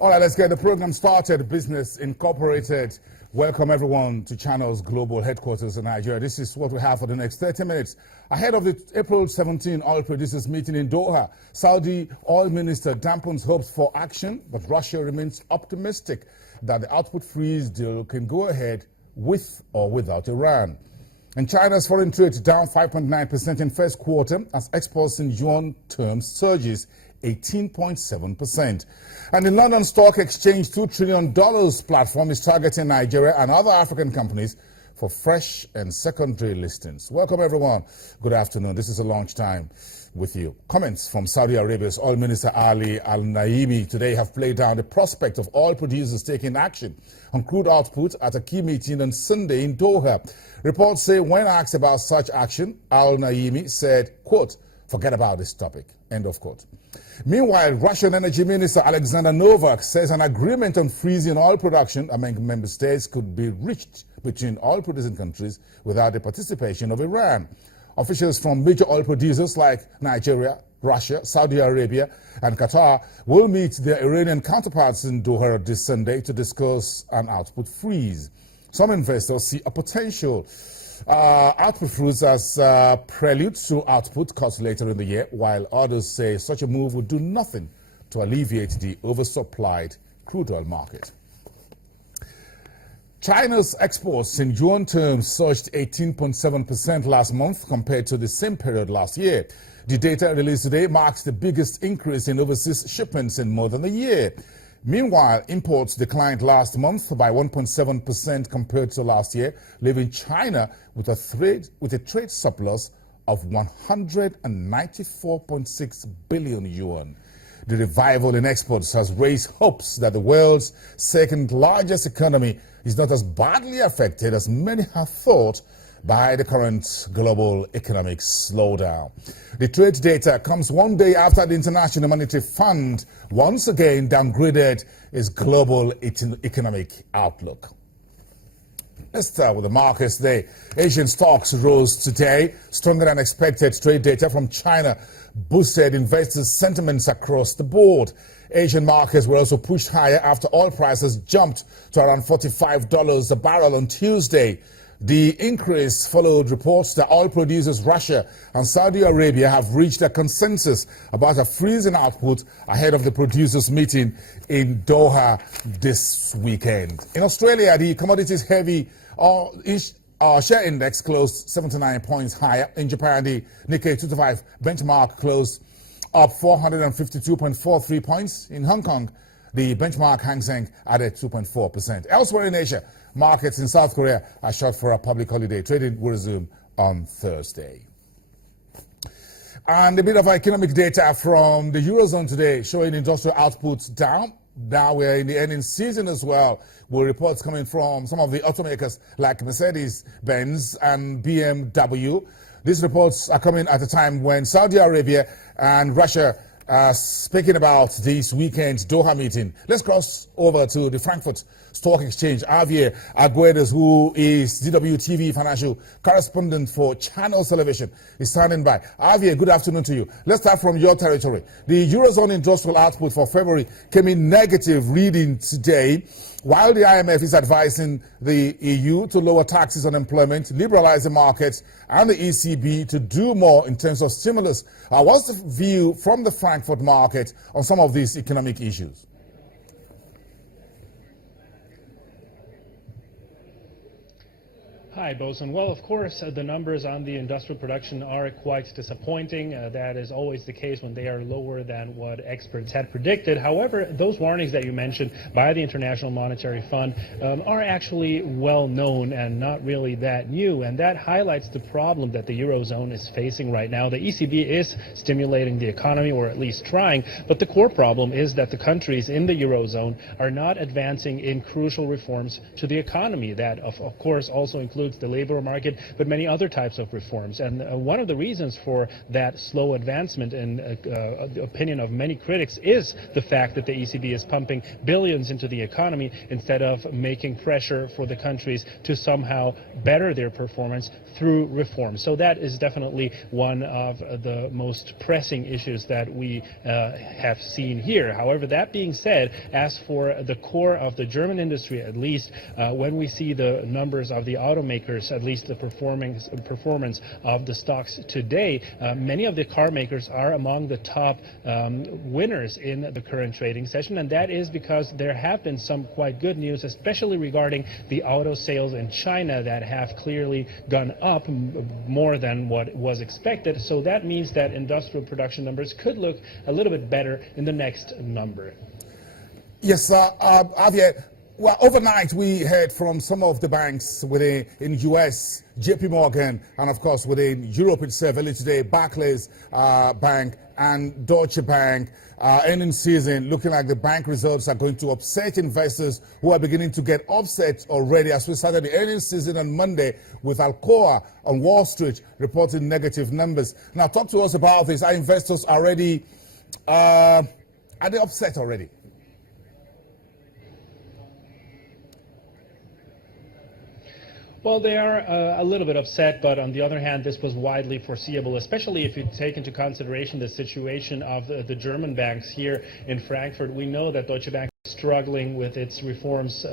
All right, let's get the program started. Business Incorporated. Welcome everyone to Channel's global headquarters in Nigeria. This is what we have for the next 30 minutes. Ahead of the April 17 oil producers meeting in Doha, Saudi oil minister dampens hopes for action, but Russia remains optimistic that the output freeze deal can go ahead with or without Iran. And China's foreign trade down 5.9% in first quarter as exports in yuan terms surges 18.7%. And the London Stock Exchange $2 trillion platform is targeting Nigeria and other African companies for fresh and secondary listings. Welcome, everyone. Good afternoon. This is a launch time with you. Comments from Saudi Arabia's oil minister Ali Al-Naimi today have played down the prospect of oil producers taking action on crude output at a key meeting on Sunday in Doha. Reports say when asked about such action, Al-Naimi said, quote, "Forget about this topic," end of quote. Meanwhile, Russian Energy Minister Alexander Novak says an agreement on freezing oil production among member states could be reached between oil-producing countries without the participation of Iran. Officials from major oil producers like Nigeria, Russia, Saudi Arabia, and Qatar will meet their Iranian counterparts in Doha this Sunday to discuss an output freeze. Some investors see a potential output freeze as a prelude to output cuts later in the year, while others say such a move would do nothing to alleviate the oversupplied crude oil market. China's exports in yuan terms surged 18.7% last month compared to the same period last year. The data released today marks the biggest increase in overseas shipments in more than a year. Meanwhile, imports declined last month by 1.7% compared to last year, leaving China with a trade surplus of 194.6 billion yuan. The revival in exports has raised hopes that the world's second largest economy is not as badly affected as many have thought by the current global economic slowdown. The trade data comes one day after the International Monetary Fund once again downgraded its global economic outlook. Let's start with the markets today. Asian stocks rose today. Stronger than expected trade data from China boosted investors' sentiments across the board. Asian markets were also pushed higher after oil prices jumped to around $45 a barrel on Tuesday. The increase followed reports that oil producers Russia and Saudi Arabia have reached a consensus about a freeze in output ahead of the producers' meeting in Doha this weekend. In Australia, the commodities heavy share index closed 79 points higher. In Japan, the Nikkei 225 benchmark closed up 452.43 points. In Hong Kong, the benchmark Hang Seng added 2.4%. Elsewhere in Asia, markets in South Korea are shut for a public holiday. Trading will resume on Thursday. And a bit of economic data from the Eurozone today showing industrial output down. Now we're in the earnings season as well, with reports coming from some of the automakers like Mercedes-Benz and BMW. These reports are coming at a time when Saudi Arabia and Russia are speaking about this weekend's Doha meeting. Let's cross over to the Frankfurt Stock Exchange. Javier Aguedes, who is DWTV financial correspondent for Channels Television, is standing by. Javier, good afternoon to you. Let's start from your territory. The Eurozone industrial output for February came in negative reading today, while the IMF is advising the EU to lower taxes on employment, liberalize the markets, and the ECB to do more in terms of stimulus. What's the view from the Frankfurt market on some of these economic issues? Hi, Bosun. Well, of course, the numbers on the industrial production are quite disappointing. That is always the case when they are lower than what experts had predicted. However, those warnings that you mentioned by the International Monetary Fund are actually well known and not really that new. And that highlights the problem that the Eurozone is facing right now. The ECB is stimulating the economy, or at least trying. But the core problem is that the countries in the Eurozone are not advancing in crucial reforms to the economy. That, of course, also includes includes the labor market, but many other types of reforms. And one of the reasons for that slow advancement, in the opinion of many critics, is the fact that the ECB is pumping billions into the economy instead of making pressure for the countries to somehow better their performance through reform. So that is definitely one of the most pressing issues that we have seen here. However, that being said, as for the core of the German industry, at least, when we see the numbers of the automakers, at least the performance of the stocks today, many of the car makers are among the top winners in the current trading session, and that is because there have been some quite good news, especially regarding the auto sales in China that have clearly gone up more than what was expected. So that means that industrial production numbers could look a little bit better in the next number. Yes, Javier. Well, overnight we heard from some of the banks in US, JP Morgan, and of course within Europe itself earlier today, Barclays Bank and Deutsche Bank. Earnings season looking like the bank results are going to upset investors who are beginning to get upset already as we started the earnings season on Monday with Alcoa on Wall Street reporting negative numbers. Now talk to us about this. Are investors already, are they upset already? Well, they are a little bit upset, but on the other hand, this was widely foreseeable, especially if you take into consideration the situation of the German banks here in Frankfurt. We know that Deutsche Bank is struggling with its reforms,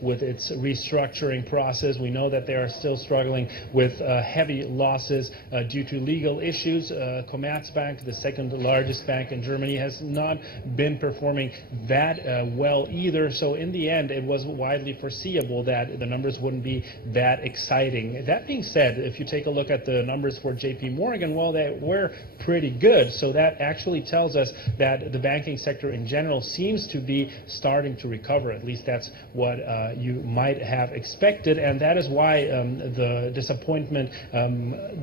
with its restructuring process. We know that they are still struggling with heavy losses due to legal issues. Commerzbank, the second largest bank in Germany, has not been performing that well either. So in the end, it was widely foreseeable that the numbers wouldn't be that exciting. That being said, if you take a look at the numbers for JP Morgan, well, they were pretty good. So that actually tells us that the banking sector in general seems to be starting to recover. At least that's what you might have expected, and that is why the disappointment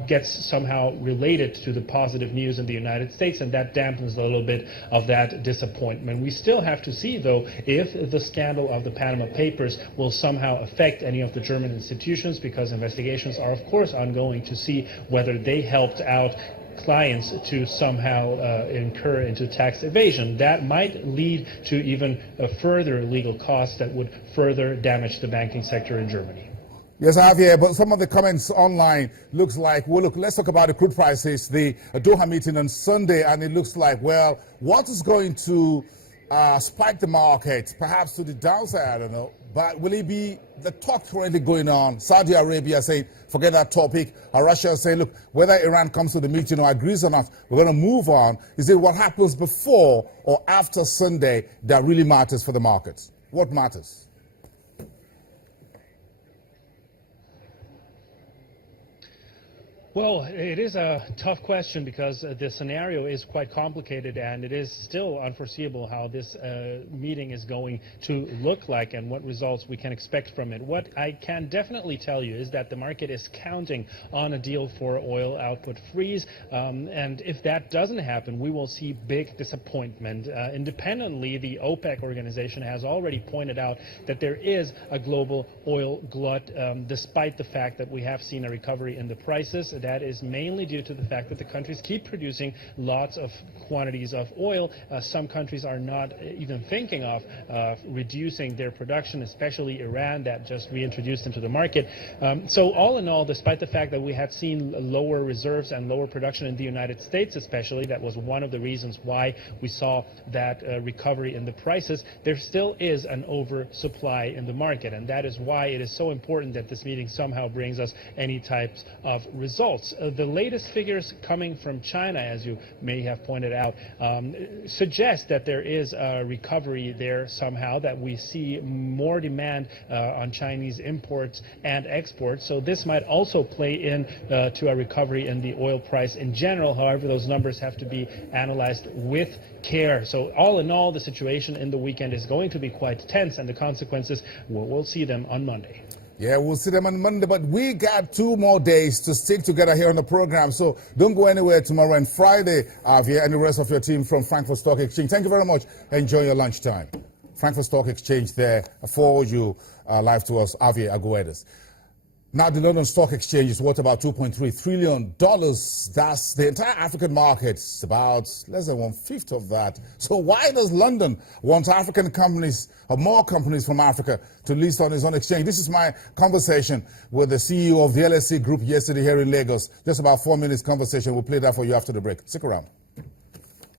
gets somehow related to the positive news in the United States, and that dampens a little bit of that disappointment. We still have to see, though, if the scandal of the Panama Papers will somehow affect any of the German institutions, because investigations are, of course, ongoing to see whether they helped out clients to somehow incur into tax evasion. That might lead to even further legal costs that would further damage the banking sector in Germany. Yes, Javier, but some of the comments online looks like, well, look, let's talk about the crude prices, the Doha meeting on Sunday, and it looks like, well, what is going to spike the market, perhaps to the downside, I don't know, but will it be the talk currently going on? Saudi Arabia saying, forget that topic. Russia saying, look, whether Iran comes to the meeting or agrees or not, we're going to move on. Is it what happens before or after Sunday that really matters for the markets? What matters? Well, it is a tough question because the scenario is quite complicated, and it is still unforeseeable how this meeting is going to look like and what results we can expect from it. What I can definitely tell you is that the market is counting on a deal for oil output freeze, and if that doesn't happen, we will see big disappointment. Independently, the OPEC organization has already pointed out that there is a global oil glut, despite the fact that we have seen a recovery in the prices. That is mainly due to the fact that the countries keep producing lots of quantities of oil. Some countries are not even thinking of reducing their production, especially Iran, that just reintroduced into the market. So all in all, despite the fact that we have seen lower reserves and lower production in the United States especially, that was one of the reasons why we saw that recovery in the prices, there still is an oversupply in the market, and that is why it is so important that this meeting somehow brings us any types of results. The latest figures coming from China, as you may have pointed out, suggest that there is a recovery there somehow, that we see more demand on Chinese imports and exports. So this might also play in to a recovery in the oil price in general. However, those numbers have to be analyzed with care. So all in all, the situation in the weekend is going to be quite tense, and the consequences, we'll see them on Monday. Yeah, we'll see them on Monday, but we got 2 more days to stick together here on the program, so don't go anywhere tomorrow and Friday, Javier, and the rest of your team from Frankfurt Stock Exchange. Thank you very much. Enjoy your lunchtime. Frankfurt Stock Exchange there for you, live to us, Javier Aguedas. Now, the London Stock Exchange is worth about $2.3 trillion. That's the entire African market. It's about less than 1/5 of that. So why does London want African companies or more companies from Africa to list on its own exchange? This is my conversation with the CEO of the LSE Group yesterday here in Lagos. Just about 4 minutes conversation. We'll play that for you after the break. Stick around.